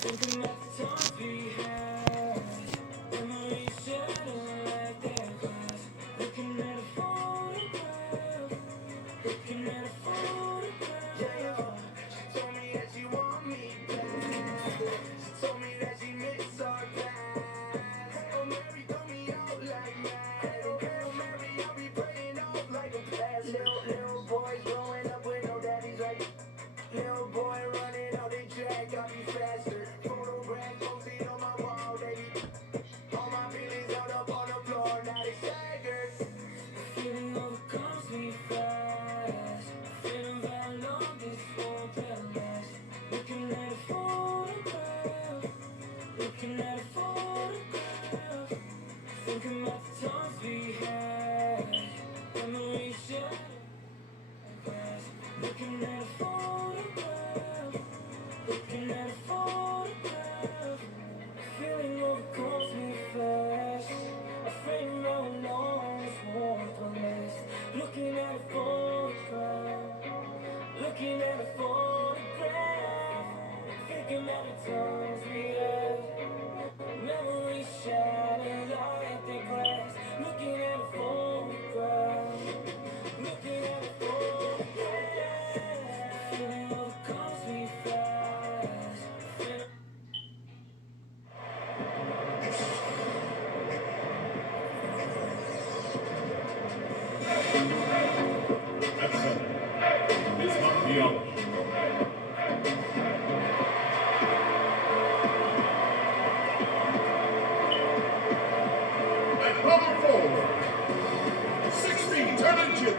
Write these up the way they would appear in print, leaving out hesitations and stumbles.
Thinking about the times we had, memories shadow like their glass. Looking at a photograph, looking at a photograph. She told me that she want me back. She told me that she miss our past. Oh Mary, throw me out like that. Oh Mary, I'll be praying out like a blast. Little boy growing up with no daddy's like. Little boy running on the track, I'll be faster. Photograph posted on my wall, baby. All my feelings out up on the floor, now they staggered. The feeling overcomes me fast. Feeling how long this won't last. Looking at a photograph, looking at a photograph. Thinking about the times we had, memories shattered. Looking at a photograph, looking at a photograph. Feeling overcomes me fast. Afraid no longer won't last. Looking at a photograph, looking at a photograph. Thinking about the times we had, memories shattered like the glass. Looking at a photograph, looking at a photograph. Feeling overcomes me fast. At center is Blaylock. At number 4, 16 turn inches.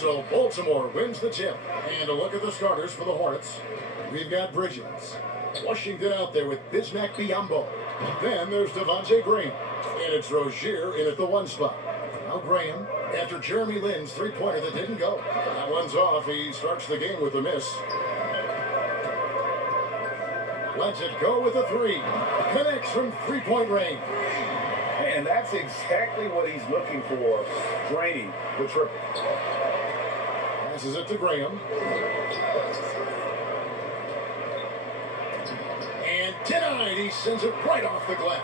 So Baltimore wins the tip. And a look at the starters for the Hornets. We've got Bridges. Washington out there with Bismack Biyombo. Then there's Devontae Graham. And it's Rozier in at the 1 spot. Now Graham, after Jeremy Lin's three-pointer that didn't go. That one's off. He starts the game with a miss. Lets it go with a 3. Connects from three-point range. And that's exactly what he's looking for, draining the triple. Passes it to Graham. And denied. He sends it right off the glass.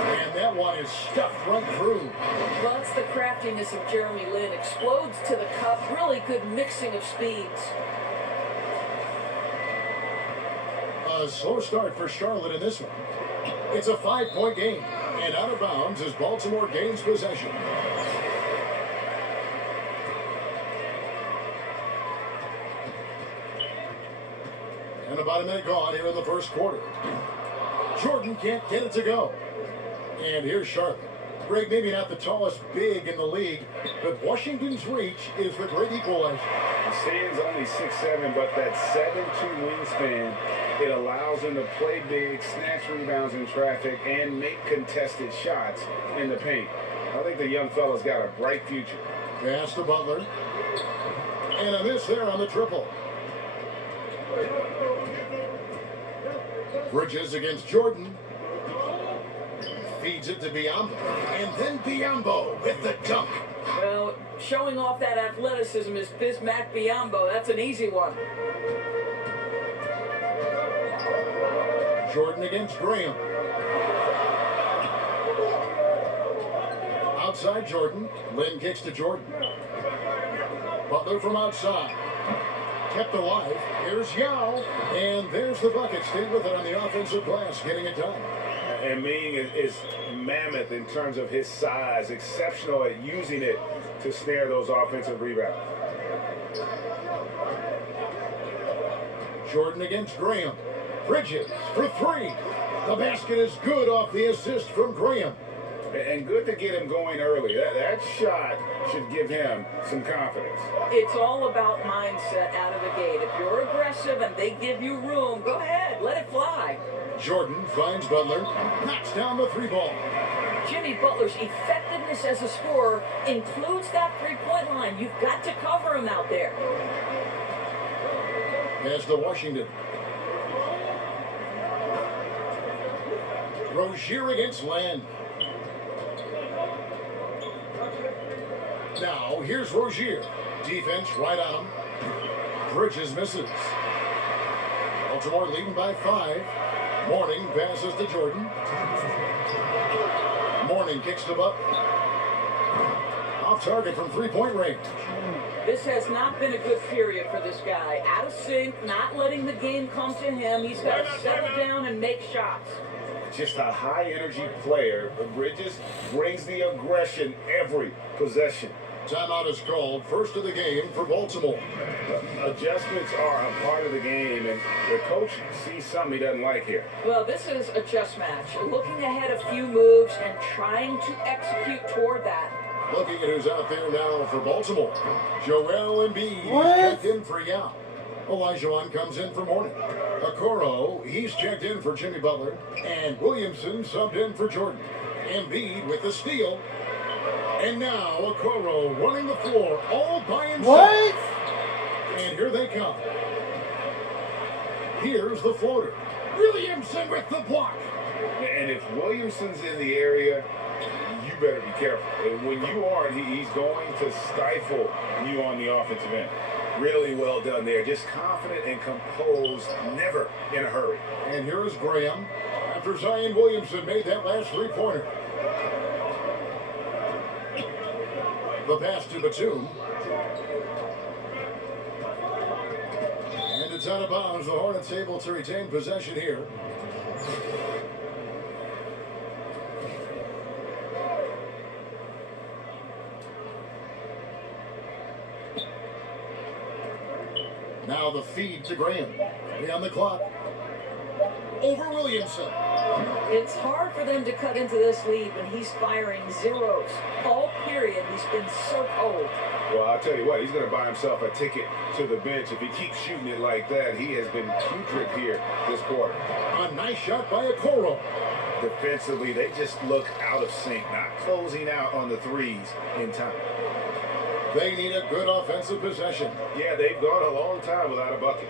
And that one is stuffed right through. Well, that's the craftiness of Jeremy Lin. Explodes to the cup. Really good mixing of speeds. A slow start for Charlotte in this one. It's a 5-point game. And out of bounds as Baltimore gains possession. And about a minute gone here in the first quarter. Jordan can't get it to go. And here's Charlotte. Greg, maybe not the tallest big in the league, but Washington's reach is the great equalizer. Stan's only 6'7", but that 7'2" wingspan, it allows him to play big, snatch rebounds in traffic, and make contested shots in the paint. I think the young fella's got a bright future. Pass to Butler. And a miss there on the triple. Bridges against Jordan. Feeds it to Biyombo. And then Biyombo with the dunk. Well, showing off that athleticism is Bismack Biyombo. That's an easy one. Jordan against Graham. Outside Jordan. Lin kicks to Jordan. Butler from outside. Kept alive. Here's Yao. And there's the bucket. Stayed with it on the offensive glass, getting it done. And Ming is mammoth in terms of his size, exceptional at using it to snare those offensive rebounds. Jordan against Graham. Bridges for 3. The basket is good off the assist from Graham. And good to get him going early. That shot should give him some confidence. It's all about mindset out of the gate. If you're aggressive and they give you room, go ahead, let it fly. Jordan finds Butler, knocks down the 3-ball. Jimmy Butler's effectiveness as a scorer includes that three-point line. You've got to cover him out there. Pass to Washington. Rozier against Len. Now, here's Rozier. Defense right on him. Bridges misses. Baltimore leading by 5. Mourning passes to Jordan. Mourning kicks to Buck. Off target from three-point range. This has not been a good period for this guy. Out of sync, not letting the game come to him. He's got to settle down and make shots. Just a high-energy player. Bridges brings the aggression every possession. Timeout is called. First of the game for Baltimore. Adjustments are a part of the game, and the coach sees something he doesn't like here. Well, this is a chess match. Looking ahead a few moves and trying to execute toward that. Looking at who's out there now for Baltimore. Joel Embiid checked in for Yao. Olajuwon comes in for Mourning. Okoro, he's checked in for Jimmy Butler. And Williamson subbed in for Jordan. Embiid with the steal. And now Okoro running the floor all by himself. And here they come. Here's the floater. Williamson with the block. And if Williamson's in the area, you better be careful. When you aren't, he's going to stifle you on the offensive end. Really well done there. Just confident and composed, never in a hurry. And here is Graham after Zion Williamson made that last three-pointer. The pass to Batum. And it's out of bounds. The Hornets able to retain possession here. Now the feed to Graham. On the clock. Over Williamson. It's hard for them to cut into this lead when he's firing zeros. All period, he's been so cold. Well, I'll tell you what, he's going to buy himself a ticket to the bench. If he keeps shooting it like that, he has been putrid here this quarter. A nice shot by Okoro. Defensively, they just look out of sync, not closing out on the threes in time. They need a good offensive possession. Yeah, they've gone a long time without a bucket.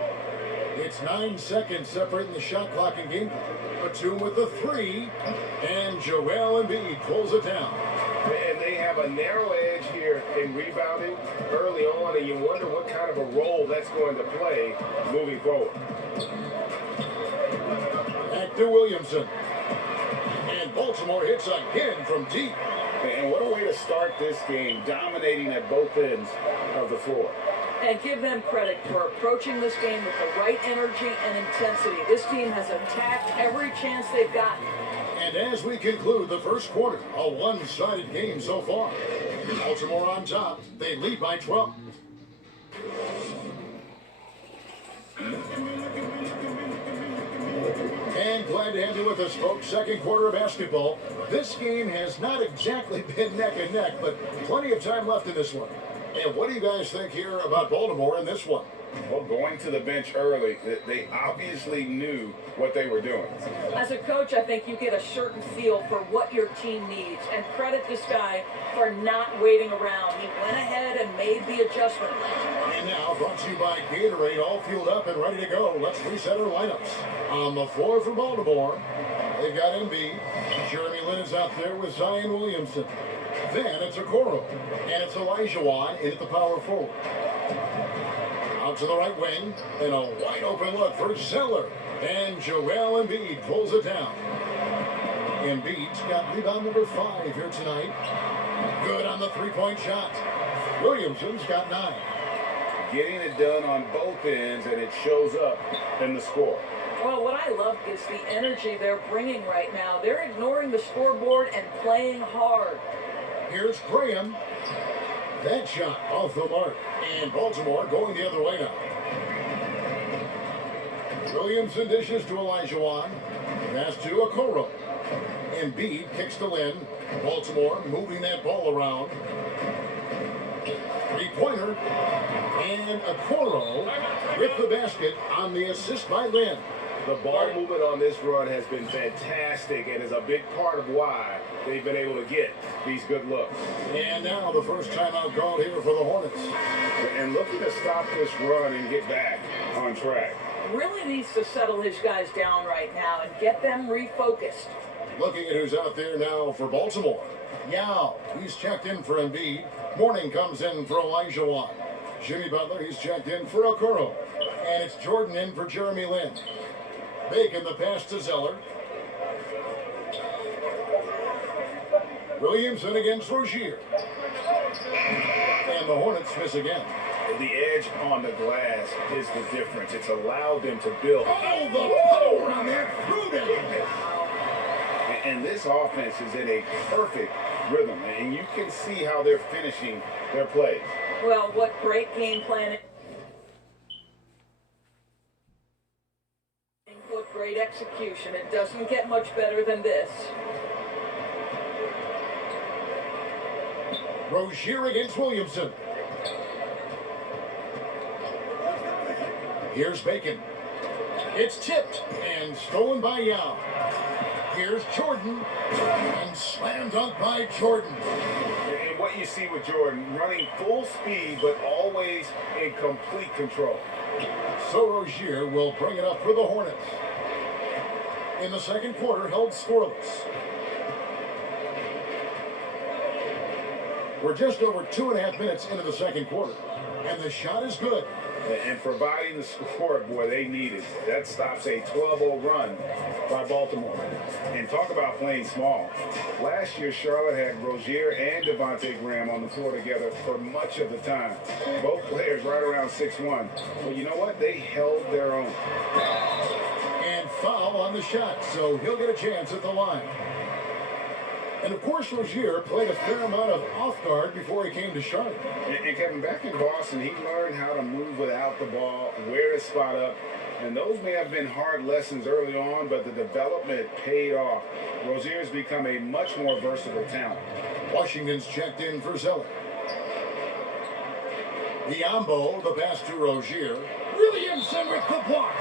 It's 9 seconds separating the shot clock and game clock. Batum with the three, and Joel Embiid pulls it down. And they have a narrow edge here in rebounding early on, and you wonder what kind of a role that's going to play moving forward. Back to Williamson. And Baltimore hits again from deep. And what a way to start this game, dominating at both ends of the floor. And give them credit for approaching this game with the right energy and intensity. This team has attacked every chance they've gotten. And as we conclude the first quarter, a one-sided game so far. Baltimore on top. They lead by 12. And glad to have you with us, folks. Second quarter of basketball. This game has not exactly been neck and neck, but plenty of time left in this one. And what do you guys think here about Baltimore in this one? Well, going to the bench early, they obviously knew what they were doing. As a coach, I think you get a certain feel for what your team needs. And credit this guy for not waiting around. He went ahead and made the adjustment. And now, brought to you by Gatorade, all fueled up and ready to go. Let's reset our lineups. On the floor for Baltimore, they've got Embiid. Jeremy Lin is out there with Zion Williamson. Then it's Okoro, and it's Olajuwon in at the power forward. Out to the right wing, and a wide open look for Zeller. And Joel Embiid pulls it down. Embiid's got rebound number 5 here tonight. Good on the three-point shot. Williamson's got 9. Getting it done on both ends, and it shows up in the score. Well, what I love is the energy they're bringing right now. They're ignoring the scoreboard and playing hard. Here's Graham. That shot off the mark. And Baltimore going the other way now. Williamson dishes to Olajuwon. Pass to Okoro. Embiid kicks to Lin. Baltimore moving that ball around. Three-pointer. And Okoro with the basket on the assist by Lin. The ball movement on this run has been fantastic and is a big part of why they've been able to get these good looks. And now the first timeout called here for the Hornets. And looking to stop this run and get back on track. Really needs to settle his guys down right now and get them refocused. Looking at who's out there now for Baltimore. Yao, he's checked in for Embiid. Morning comes in for Elijah Wan. Jimmy Butler, he's checked in for Okoro. And it's Jordan in for Jeremy Lin. Bacon the pass to Zeller. Williamson against Rozier. And the Hornets miss again. The edge on the glass is the difference. It's allowed them to build. Oh, the power on that fruit. And this offense is in a perfect rhythm, and you can see how they're finishing their plays. Well, what great game planning. What great execution. It doesn't get much better than this. Rozier against Williamson. Here's Bacon. It's tipped and stolen by Yao. Here's Jordan and slam dunk by Jordan. And what you see with Jordan, running full speed but always in complete control. So Rozier will bring it up for the Hornets. In the second quarter, held scoreless. We're just over 2.5 minutes into the second quarter, and the shot is good. And providing the support, boy, they needed. That stops a 12-0 run by Baltimore. And talk about playing small. Last year, Charlotte had Rozier and Devontae Graham on the floor together for much of the time. Both players right around 6'1". But you know what? They held their own. And foul on the shot, so he'll get a chance at the line. And of course, Rozier played a fair amount of off guard before he came to Charlotte. And Kevin, back in Boston, he learned how to move without the ball, where to spot up. And those may have been hard lessons early on, but the development paid off. Rozier's become a much more versatile talent. Washington's checked in for Zeller. Biombo, the pass to Rozier. Williamson with the block.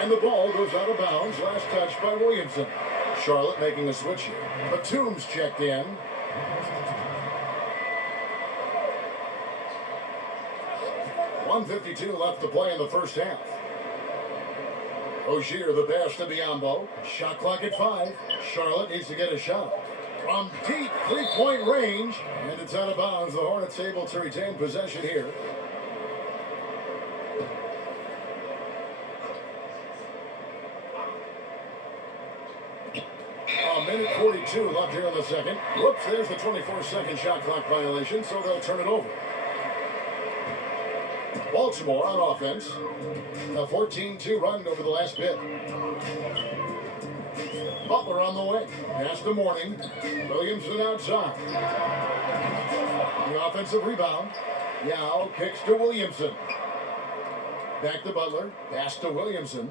And the ball goes out of bounds. Last touch by Williamson. Charlotte making a switch here. Batum's checked in. .152 left to play in the first half. Rozier the pass to Biombo. Shot clock at 5. Charlotte needs to get a shot. From deep three-point range. And it's out of bounds. The Hornets able to retain possession here. A minute 42 left here in the second. Whoops, there's the 24-second shot clock violation, so they'll turn it over. Baltimore on offense. A 14-2 run over the last bit. Butler on the way. Pass to Morning. Williamson outside. The offensive rebound. Yao kicks to Williamson. Back to Butler. Pass to Williamson.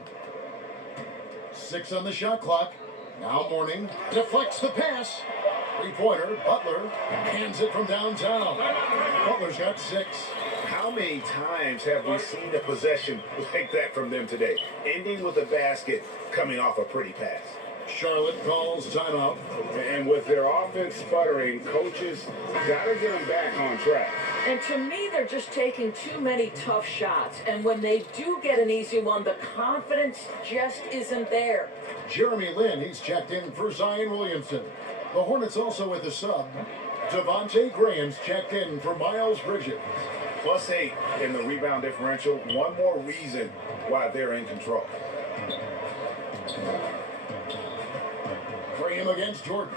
6 on the shot clock. Now Morning deflects the pass. Three-pointer. Butler hands it from downtown. Butler's got 6. How many times have we seen a possession like that from them today? Ending with a basket, coming off a pretty pass. Charlotte calls timeout. And with their offense sputtering, coaches got to get them back on track. And to me, they're just taking too many tough shots. And when they do get an easy one, the confidence just isn't there. Jeremy Lin, he's checked in for Zion Williamson. The Hornets also with the sub. Devontae Graham's checked in for Miles Bridges. +8 in the rebound differential. One more reason why they're in control. Graham against Jordan.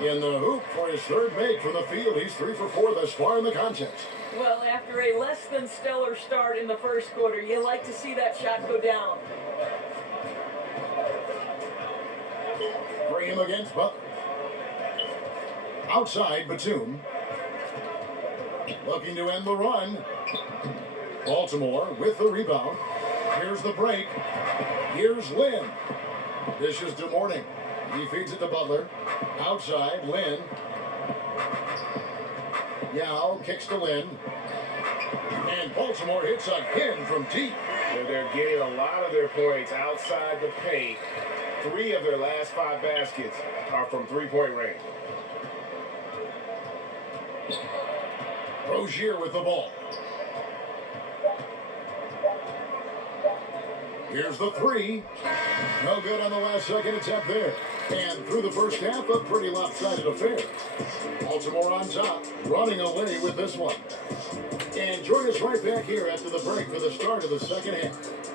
In the hoop for his third make from the field. He's 3 for 4 thus far in the contest. Well, after a less than stellar start in the first quarter, you like to see that shot go down. Graham against Butler. Outside, Batum. Looking to end the run. Baltimore with the rebound. Here's the break. Here's Lin. Dishes to Morning. He feeds it to Butler. Outside, Lin. Yao kicks to Lin. And Baltimore hits a pin from deep. They're getting a lot of their points outside the paint. 3 of their last 5 baskets are from three-point range. Rozier with the ball. Here's the three. No good on the last second attempt there. And through the first half, a pretty lopsided affair. Baltimore on top, running away with this one. And join us right back here after the break for the start of the second half.